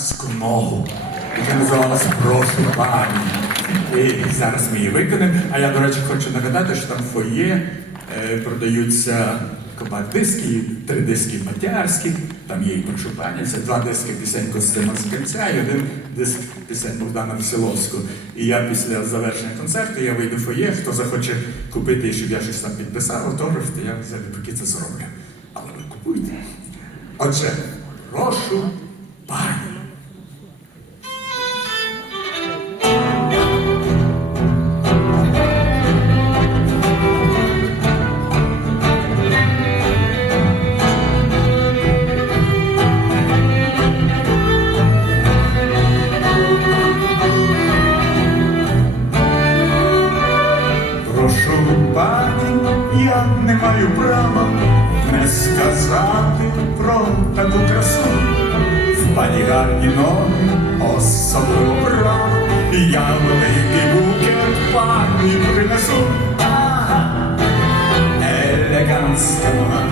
елегантську ногу, яка називалася Прошу пані. І зараз ми її виконаємо. А я, до речі, хочу нагадати, що там в фоє е, продаються компакт-диски, три диски Матярських, там є і прошу це два диски пісень Костима Скальця і один диск пісень Богдана Веселовського. І я після завершення концерту я вийду в фоє, хто захоче купити, щоб я щось там підписав, автограф, то я залюбки це зроблю. Але ви купуйте. Отже, прошу пані. Маю права не сказати про таку красу. В пані гарні ноги, особливо право, я великий букет пані принесу. Ага, елегантська нога,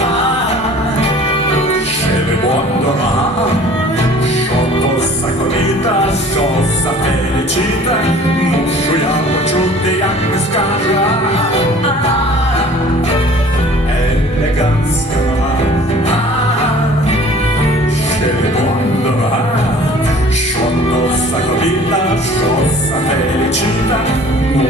ага, дорога, що то за ковіта, що за фелічіта, мушу я почути, як не скаже. Що то за ковіта, що за величина, мушу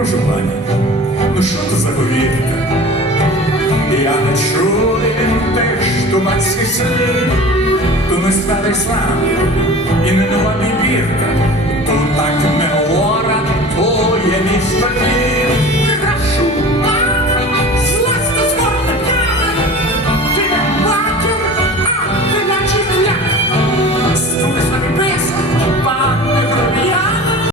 Прошу ну що це за повітря? Я не чую